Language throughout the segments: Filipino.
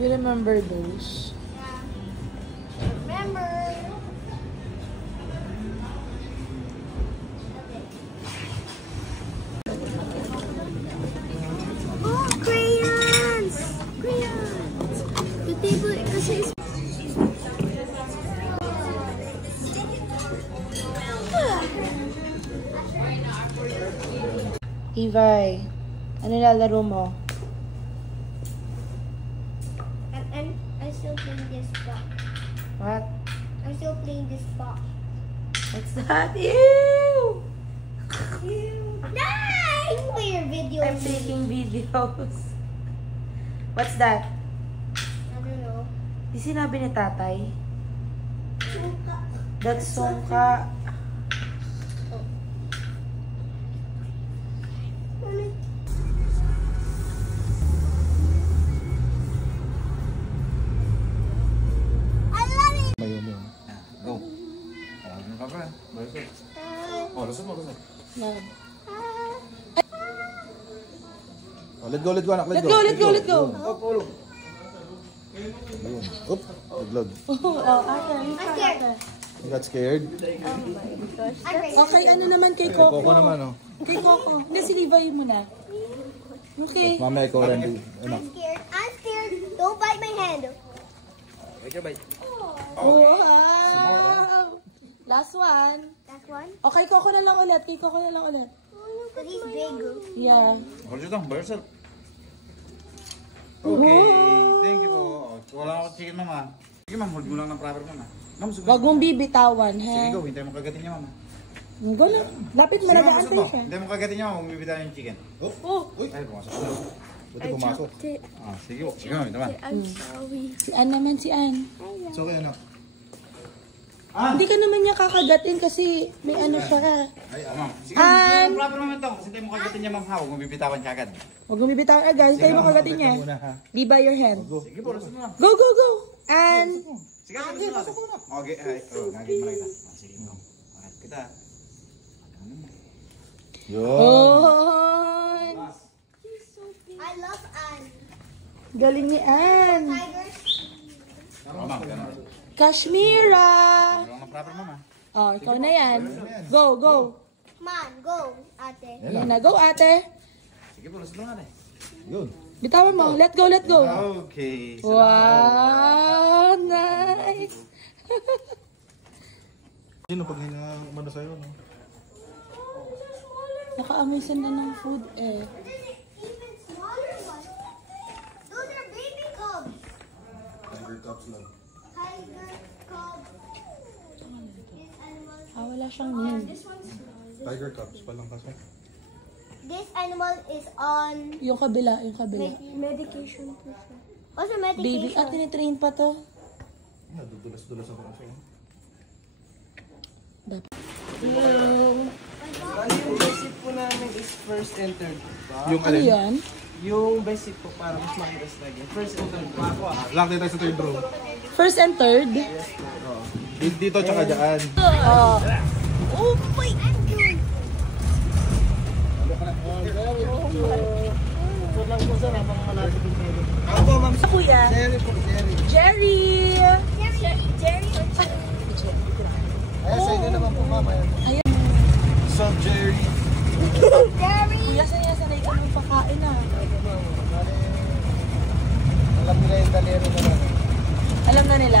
You remember those? Yeah. Remember. Oh, crayons! Crayons! The table kasi is... Ivay, ano nilalaro mo? I'm still playing this box. What? I'm still playing this box. What's that? Ew! Nice! Play your video. I'm taking videos. What's that? I don't know. Di sinabi ni tatay? That's songka. I love it. Mayumi. Go. Ano ka ba? Lusot. Oh, lusot mo, lusot. Oh, let go, anak. Let go. Let go. Up, ulo. Ayun. Oop, nagload. Oh, ate. I'm scared. You got scared? Okay, ano naman kay Coco Coco? naman, oh. Kay Coco. Hindi, si Levi muna. Okay. Mamaya ikaw rin, anak. I'm scared. I'm scared. Don't bite my hand. Wait your bite. Wow! Last one. That's one. Okay, Coco na lang ulit. Kay Coco na lang ulit. But he's big. Yeah. Hold it down, by yourself. Okay, thank you po. Wala akong chicken, mama. Sige, ma'am, hold mo lang ng proper, mama. Ma'am, sige. Huwag mong bibitawan, Sige, he? go. Hintay mo kagatin niya, mama. Go lang. Lapit mo, Sige, ma'am, nag-aantay gusto mo. siya. Hintay mo kagatin niya, mama. Huwag bibitawan yung chicken. Oh, Ay, pumasok. Buti pumasok. Ah, sige po. Sige, ma'am, ito man. I'm sorry. si Ann naman, si Ann. It's okay, anak. Hindi ka naman niya kakagatin kasi may ano siya. Ay, ma'am. Sige, Ann! ma'am. Proper naman ito. Kasi hintay mo kagatin niya, ma'am, ha. Huwag mo bibitawan siya agad. Huwag mong bibitawan agad. Hintay mo kagatin niya. Muna, ha. Be by your hand. Sige po, lusot mo na. Go, go, go! Ann! Sige, lusot mo na. Okay, ay, oh, ngagin mo lang kita. Ah, sige, go. Alright, kita. Yun. On! I love Anne. Galing ni Ann. Tigers. Mama, ganun. Kashmira! Meron na proper, mama. Oh, ikaw na yan. Go, go. Come on, go, ate. Yan na. Go, ate. Sige po, lusot mo na. Yun. Bitawan mo. Let go, let go. Okay. Wow! Nice! Sino pag umano sa'yo, no? Nakaamoy sila ng food eh. Even smaller ones. Those are baby cubs. Tiger cups lang. Tiger cubs. This animal. Wala siyang name. Tiger cups pa lang kasi. This animal is on Yung kabila, yung kabila. medication. Also Baby, medication. tinitrain pa to. Dudulas-dulas ako kasi. Bali yung basic po namin is first and third. Yung Ano yan? Yung basic po para mas makitas lagi. First and third po. Lang tayo sa third row. First and third? Dito tsaka dyan. Oh. Oh my God. Ako, ma'am. Ako yan. Jerry po, Jerry. Jerry! Jerry or Ayan, sa inyo naman po, ma'am. Ayan. What's up, Jerry? Jerry? Kuya, sanay ka ng pakain ah. Alam nila yung dalero na lang. Alam na nila?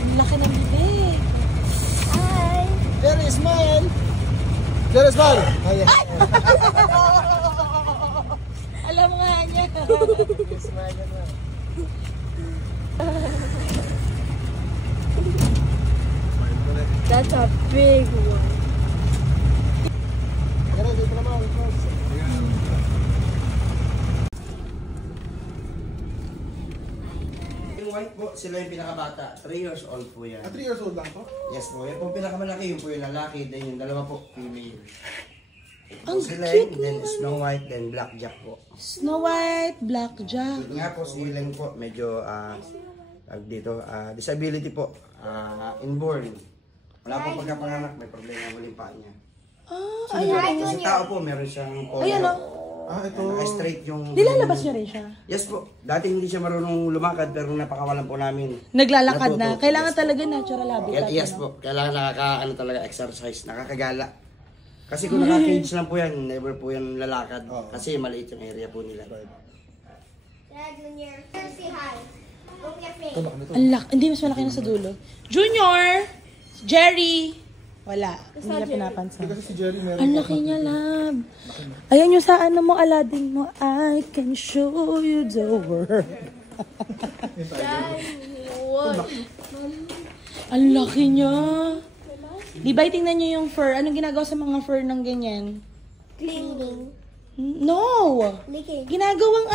Ang laki ng bibig. Hi. Jerry, smile! Jerry, smile! Ayan. Alam nga niya. Smile ka na. That's a big one. Jerry, dito naman. Yung white po, sila yung pinakabata. 3 years old po yan. 3 years old lang to? Yes po, yan po pinakamalaki. Yun po yung lalaki. Then yung dalawa po, female. Ang Sila cute then naman. Snow White, then Black Jack po. Snow White, Black Jack. Yun nga po, silang po, medyo, dito, disability po, inborn. Wala po pagkapanganak, may problema yung paa niya. Ah, Ayun. ayan. Sa tao po, meron siyang polio. Ayan, oh. Ito. Naka-straight yung... Nilalabas niya rin siya. Yes po. Dati hindi siya marunong lumakad pero napakawalan po namin. Naglalakad na. Natuto. Kailangan talaga natural habitat. Yes po. Kailangan talaga exercise. Nakakagala. Kasi kung naka-cage lang po yan, never po yan lalakad. Kasi maliit yung area po nila. Dad, Junior. Say hi. Look at me. Hindi, mas malaki na sa dulo. Junior! Jerry! Wala. Hindi na pinapansin. Kasi si Jerry meron. Ang laki niya, love. Ayan yung sa ano mo, Aladdin mo. I can show you the world. Ang laki niya. Di ba, tingnan niyo yung fur. Anong ginagawa sa mga fur ng ganyan? Cleaning. No! Licking. Ginagawang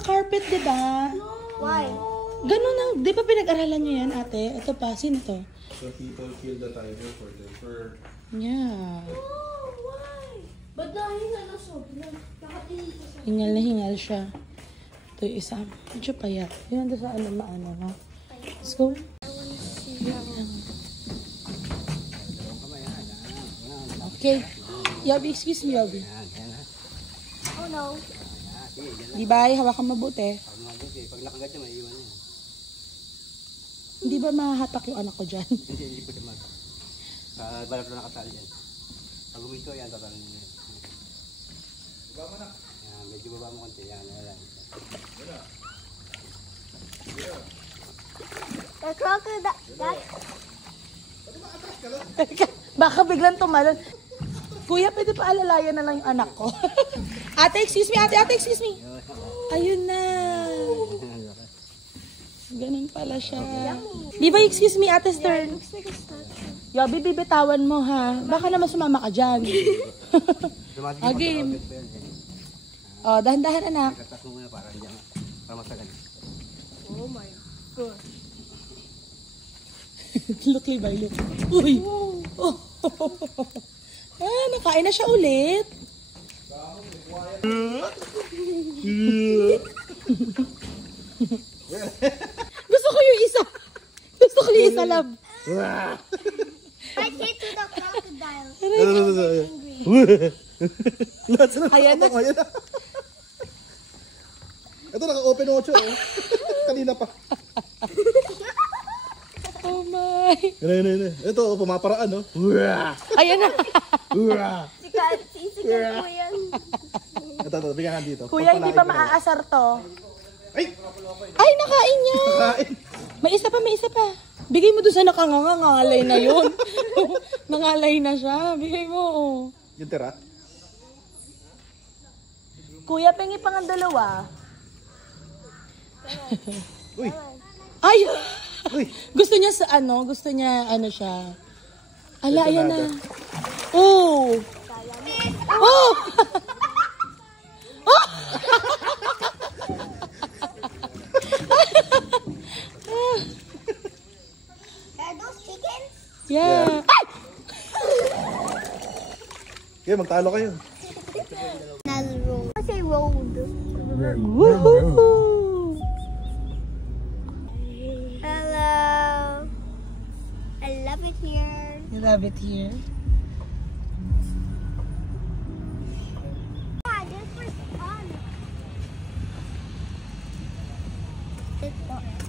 carpet, di ba? Why? Ganun ang, di ba pinag-aralan niyo yan, ate? Ito pa, sino to? So people kill the tiger for their fur. Yeah. Oh, why? Ba't nahingal na siya? Nakatingin siya. Hingal na hingal siya. Ito yung isa. Medyo payat. Yun nandun sa maano, no? Let's go. Okay. Yobi, excuse me, Yobi. Oh no. Di ba, hawakan mabuti. Pag nakagat siya, maiiwan niya. Hindi ba mahahatak yung anak ko dyan? Hindi po siya mag... balat na nakatali yan. Pag huminto yan, tatalin niya. Baba mo na. Yan, medyo baba mo konti. Yan, yan. The crocodile. Baka biglang tumalon. Kuya, pwede pa alalayan na lang yung anak ko. Ate, excuse me. Ate, excuse me. Ayun na. Ganun pala siya. Di ba, excuse me, Ate Stern? Looks like a statue. Yobi, bibitawan mo ha. Baka naman sumama ka dyan. Game. Oh, dahan-dahan anak. Katas mo muna para diyan. Para masagal. Oh my god. Look, Levi, look. Uy! Oh. Nakain na siya ulit. Gusto ko yung isa. Gusto ko yung isa, love. I hit to the crocodile. Ayan na. Ito naka-open 8 oh. Kanina pa. Oh my. Yan. Ito, pumaparaan oh. Ayan na. Sikat ko yan. Ito, bigyan ka dito. Kuya, hindi pa maaasar to. Ay! Ay, nakain niya. Kain! May isa pa. Bigay mo doon sa nakangangalay na yun. Nangalay na siya. Bigay mo. Oh. Yung tira? Kuya, pengi pa nga dalawa. Uy! Ay! Uy! Gusto niya siya. Ala, ayan na. Oh! Oh! Oh! Are those chickens? Yeah. Ay! Okay, magtalo kayo. Another road. I say road. Woohoo! Hello. I love it here. You love it here? Yeah, this was fun.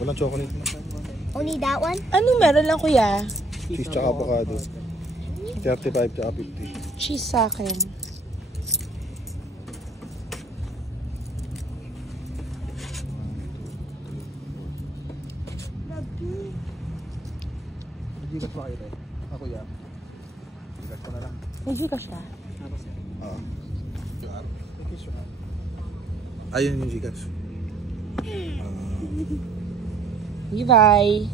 Walang chocolate na. Only that one? Ano meron lang, kuya? Cheese tsaka avocado. 35 tsaka 50. Cheese sa akin. Gigas pa kayo tayo. Ako yan. Gigas ko na lang. May Gcash ka? Oo. Ayun yung gigas. Levi.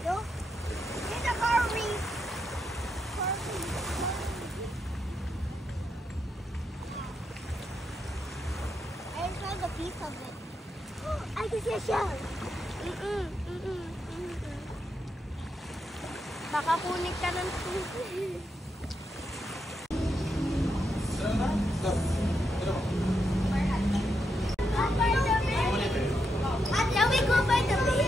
No? There's a car reef. I found a piece of it. I can see a shell. Baka kunin ka ng Shall we go by the big?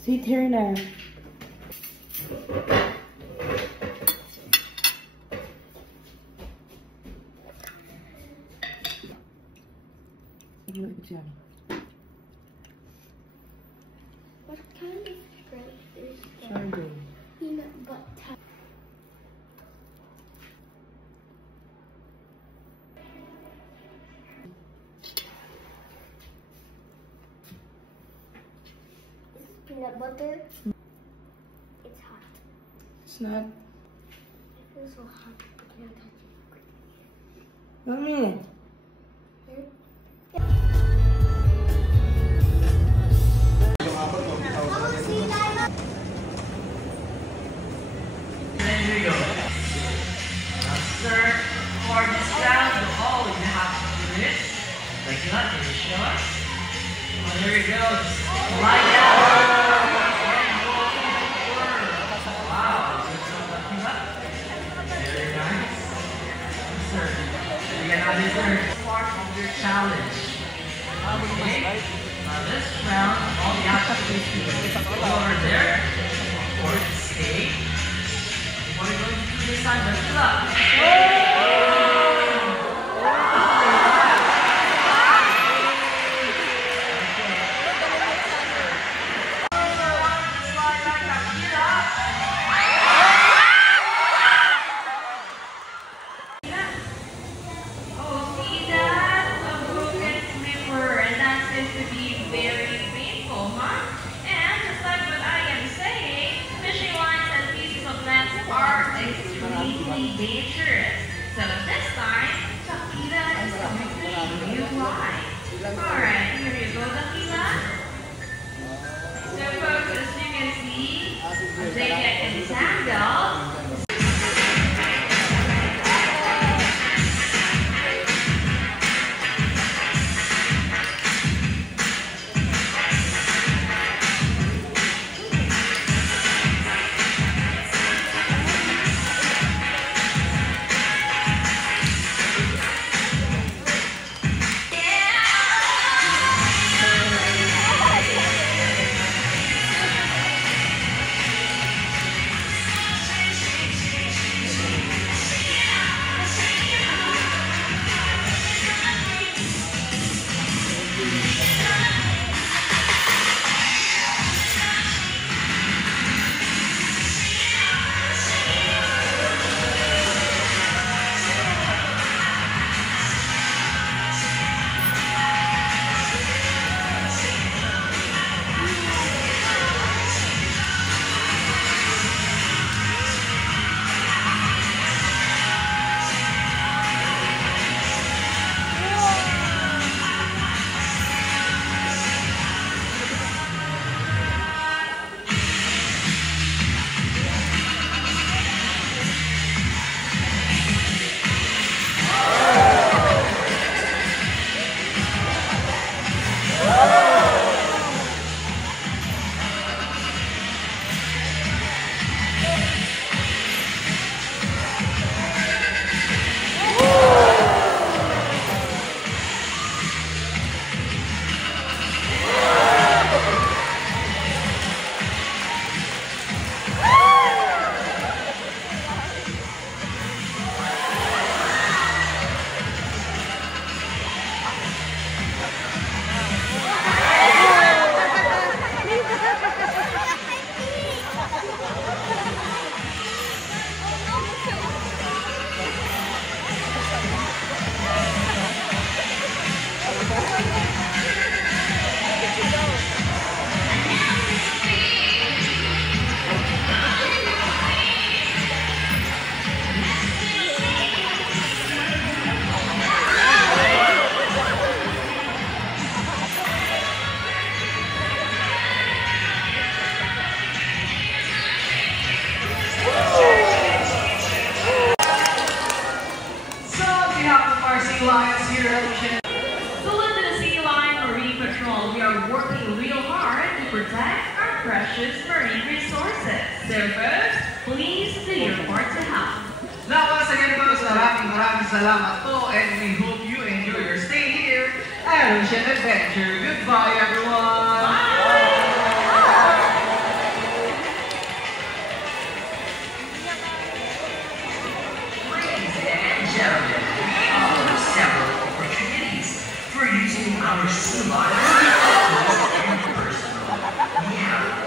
Sit here na. What kind of bread is that? Sourdough. Peanut butter. This is peanut butter. It's hot. It's not. It feels so hot. I can't touch it. Mami. Here you go. Sir, for this round, all you have to do is like that, are you sure? Oh, here we go. Just lie down. And go forward. Wow, good job, looking up. Very nice. Sir, you get out of there. Part of your challenge. Okay. Now this round, all you have to do is go over there. Of course, stay. What are you going to do this time? Lift it up. Slide back up. Get up. Oh, see that? A broken flipper, and that's going to be working real hard to protect our precious marine resources. So folks, please do your part to help. Now, once again, folks, maraming salamat po, and we hope you enjoy your stay here at Ocean Adventure. Goodbye, everyone! Ladies and gentlemen, we offer several opportunities for using our sea life and personal. Yeah.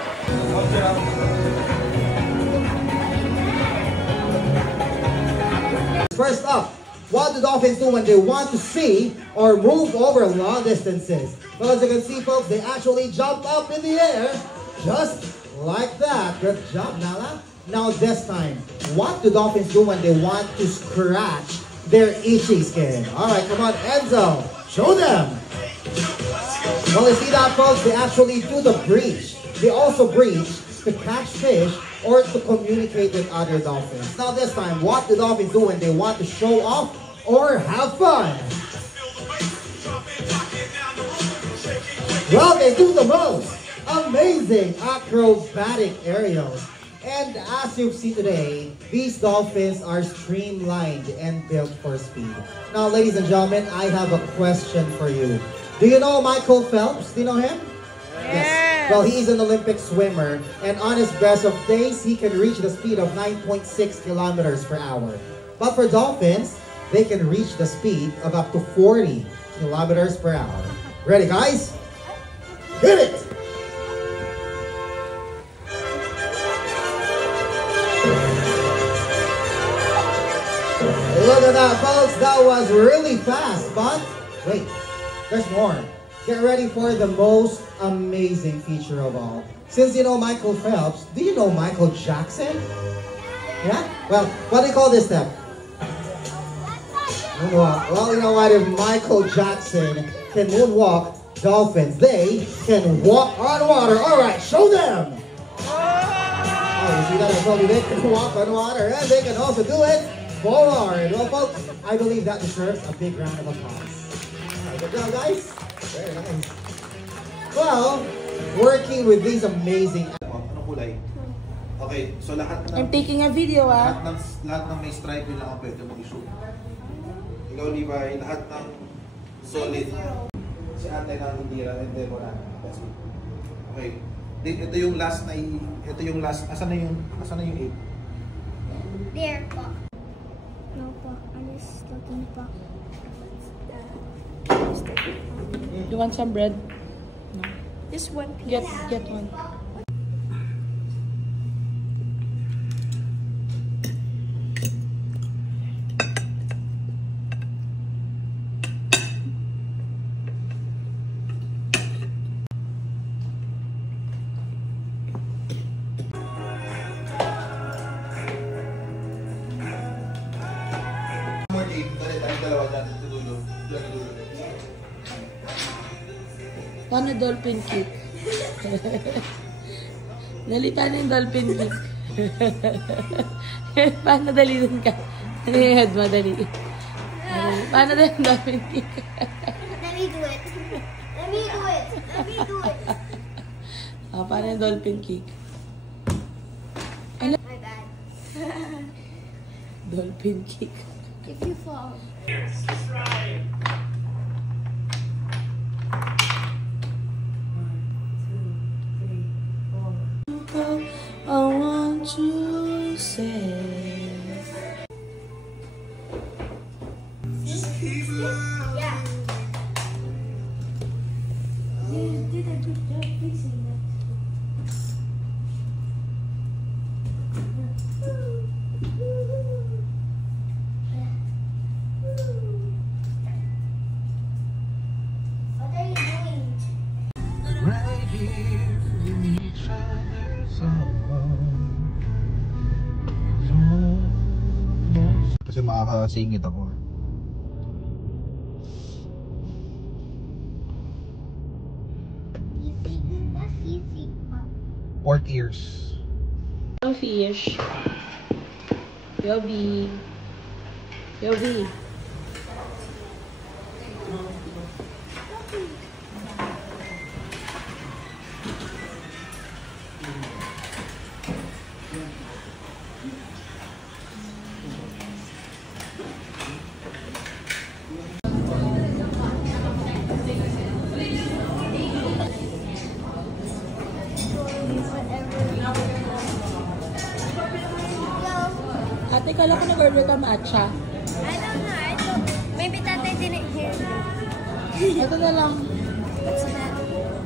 First up, what do dolphins do when they want to see or move over long distances? Well, as you can see, folks, they actually jump up in the air just like that. Good job, Nala. Now this time, what do dolphins do when they want to scratch their itchy skin? All right, come on, Enzo, show them. Well, you see that, folks? They actually do the breach. They also breach to catch fish or to communicate with other dolphins. Now this time, what do dolphins do when they want to show off or have fun? Well, they do the most amazing acrobatic aerials. And as you've seen today, these dolphins are streamlined and built for speed. Now, ladies and gentlemen, I have a question for you. Do you know Michael Phelps? Do you know him? Yes. Well, he's an Olympic swimmer, and on his best of days, he can reach the speed of 9.6 kilometers per hour. But for dolphins, they can reach the speed of up to 40 kilometers per hour. Ready, guys? Hit it! Look at that, folks. That was really fast, but wait, there's more. Get ready for the most amazing feature of all. Since you know Michael Phelps, do you know Michael Jackson? Yeah? Well, what do you call this step? Moonwalk. Well, you know what? If Michael Jackson can moonwalk, dolphins, they can walk on water. All right, show them. Oh, you see that? I told you they can walk on water, and they can also do it forward. Well, folks, I believe that deserves a big round of applause. All right, good job, guys. Very nice. Well, working with these amazing... Anong kulay? Okay, so lahat ng... I'm taking a video, ah. Lahat ng may stripe yun lang ang pwede mo i-shoot. Ikaw, Levi, lahat ng solid. Si ate na hindi lang, and then wala na. That's it. Okay. Ito yung last na ito yung last. Asan na yung 8? There po. No po. I'm just looking po. You want some bread? No. Just one piece. Get one. More game. Dali tayong dalawa dyan. Tutulo. Paano dolphin kick? Dali, paano yung dolphin kick? Paano dali dun ka? Ano yung head mo? Dali. Paano dali yung dolphin kick? Let me do it. Let me do it. Let me do it. Paano yung dolphin kick? My bad. Dolphin kick. If you fall. I want to say. Yeah. You did a good job fixing that. What are you doing? Right here in each other's arms. Kasi makakasingit ako. Easy. That's easy. Pork ears. No fish. Yobi. Yobi. ate? Kala ko nag-order ka matcha. I don't know. I thought maybe Tatay didn't hear me. Ito na lang. What's that?